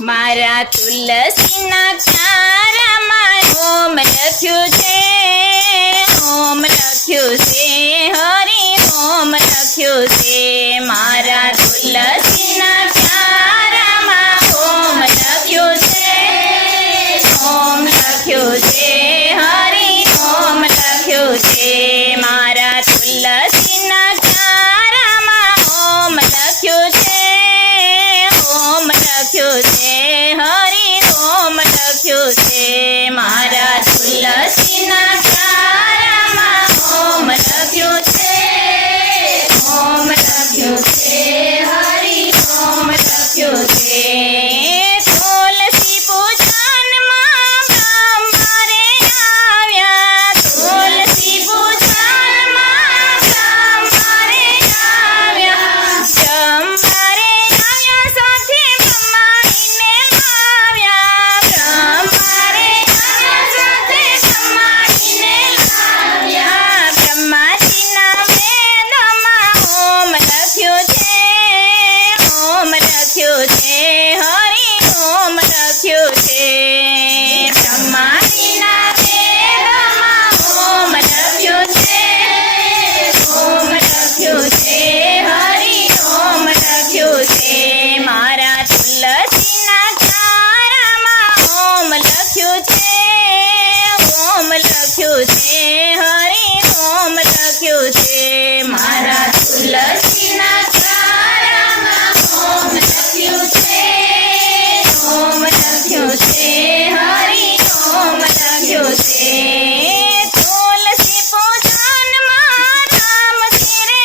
મારા તુલસીના ચારામાં ઓમ લખ્યું છે, ઓમ લખ્યું છે, હરિ ઓમ લખ્યું છે. મારા તુલસીના ચારામાં ઓમ લખ્યું છે, ઓમ લખ્યું છે, હરિ ઓમ લખ્યું છે. મારા તુલસીના ચારામાં ઓમ લખ્યું છે, ઓમ લખ્યું છે, હરિ ઓમ લખ્યું છે. મારા તુલસીના ચારામાં ઓમ લખ્યું છે, ઓમ લખ્યું છે, હરિ ઓમ લખ્યું છે. તુલસી પૂજનમાં બ્રહ્મા રે આવ્યા, તુલસી પૂજનમાં બ્રહ્મા રે આવ્યા, બ્રહ્મા રે આવ્યા સાથે બ્રહ્માણીને લાવ્યા, બ્રહ્મા રે આવ્યા સાથે બ્રહ્માણીને લાવ્યા. બ્રહ્માજીના વેદમાં ઓમ લખ્યું છે, ઓમ લખ્યું છે, હરિ ઓમ લખ્યું છે. બ્રહ્માજીના વેદમાં ઓમ લખ્યું છે, ઓમ લખ્યું છે, હરિ ઓમ લખ્યું છે. મારા તુલસીના ચારામાં ઓમ લખ્યું છે, ઓમ લખ્યું છે, હરિ ઓમ લખ્યું છે. મારા તુલસીના ચારામાં ઓમ લખ્યું છે, ઓમ લખ્યું છે, હરિ ઓમ લખ્યું છે. તુલસી પૂજનમાં રામજી રે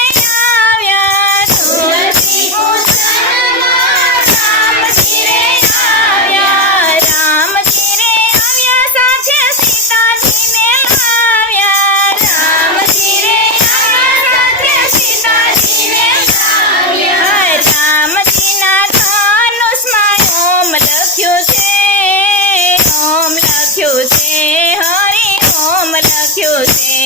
આવ્યા, તુલસી પૂજનમાં રામજી રે આવ્યા, રામજી રે આવ્યા સાથે સીતાજીને લાવ્યા, રામજી રે આવ્યા સાથે સીતાજીને લાવ્યા. રામજીના ધનુષમાં ઓમ લખ્યું છે, ઓમ લખ્યું છે, હરિ ઓમ લખ્યું છે.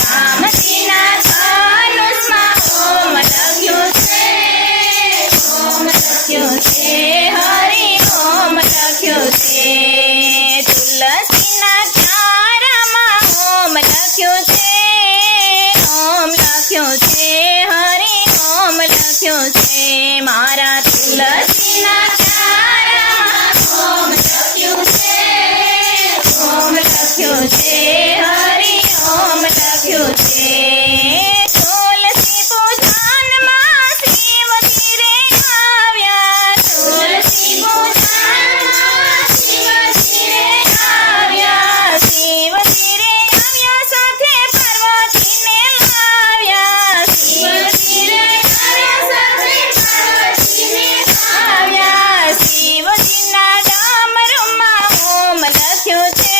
રામજીના ધનુષમાં ઓમ લખ્યું છે, ઓમ લખ્યું છે, હરિ ઓમ લખ્યું છે. તુલસીના ચારામાં ઓમ લખ્યું છે, ઓમ લખ્યું છે, હરિ ઓમ લખ્યું છે. મારા તુલસીના ચારામાં ઓમ લખ્યું છે, ઓમ લખ્યું છે, હરિ ઓમ લખ્યું છે. તુલસી પૂજનમાં શિવજી રે આવ્યા, તુલસી પૂજનમાં શિવજી રે આવ્યા, શિવજી રે આવ્યા સાથે પાર્વતીને લાવ્યા, શિવજી રે આવ્યા સાથે પાર્વતીને લાવ્યા. શિવજીના ડમરુમાં ઓમ લખ્યું છે,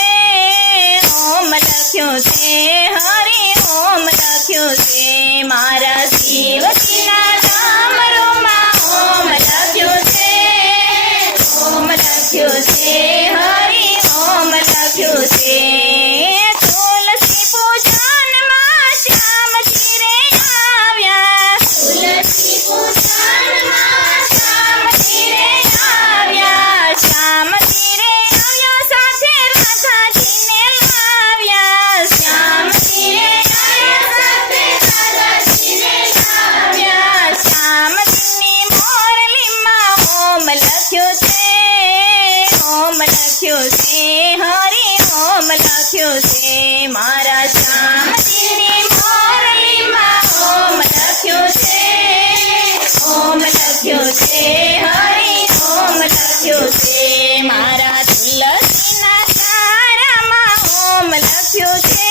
ઓમ લખ્યું છે, હરિ ઓમ લખ્યું છે. મારા શિવજીના ડમરુમાં ઓમ લખ્યું છે, ઓમ લખ્યું છે, હરિ ઓમ લખ્યું છે. તુલસી પૂજનમાં શ્યામજી રે આવ્યા, તુલસી પૂજનમાં શ્યામજી રે આવ્યા, શ્યામજી રે આવ્યા સાથે રાધાજીને લાવ્યા, શ્યામજી રે આવ્યા સાથે રાધાજીને લાવ્યા. શ્યામજીની મોરલીમાં ઓમ લખ્યું છે, ઓમ લખ્યું છે, હરિ ઓમ લખ્યું છે. મારા શ્યામજીની મોરલીમાં ઓમ લખ્યું છે, ઓમ લખ્યું છે, હરિ ઓમ લખ્યું છે. મારા તુલસીના ચારામાં ઓમ લખ્યું છે,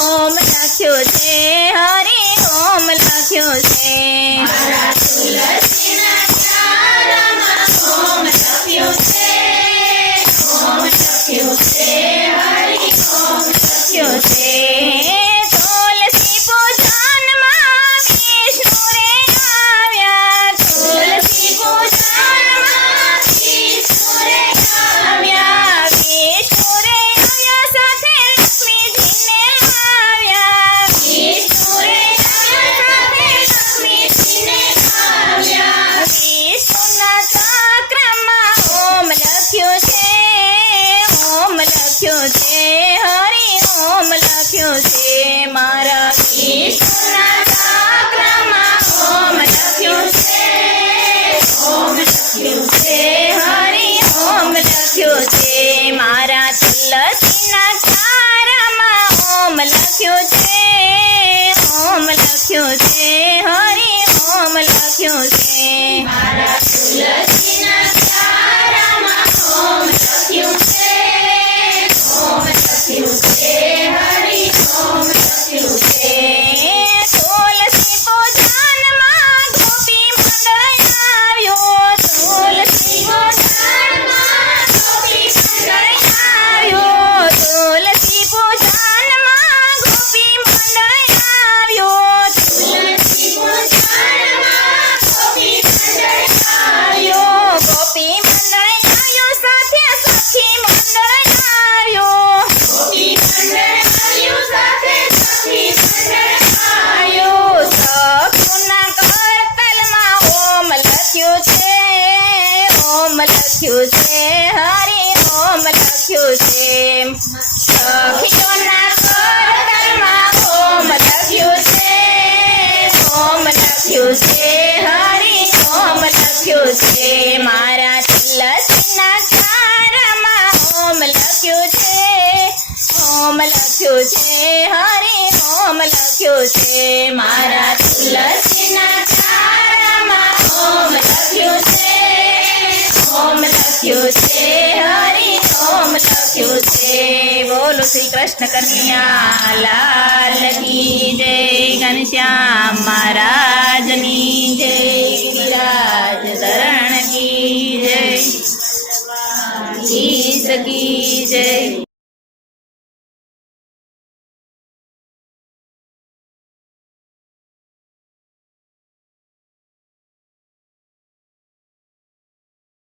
ઓમ લખ્યું છે, હરિ ઓમ લખ્યું છે. મારા તુલસીના ચારામાં ઓમ લખ્યું છે, ઓમ લખ્યું છે, હરિ ઓમ લખ્યું છે. ઓમ લખ્યું છે હરિ ઓમ લખ્યું છે સખીઓના કરતલમાં ઓમ લખ્યું છે ઓમ લખ્યું છે હરિ ઓમ લખ્યું છે મારા તુલસીના ચારમાં ઓમ લખ્યું છે ઓમ લખ્યું છે હરિ ઓમ લખ્યું છે મારા તુલસીના ચારમાં ઓમ લખ્યું છે ઓમ લખ્યું છે હરિ ઓમ લખ્યું છે બોલો શ્રી કૃષ્ણ કન્યા લાલ કી જય ઘનશ્યામ મહારાજની જય વિરાજ શરણ કી જય ઈશ કી જય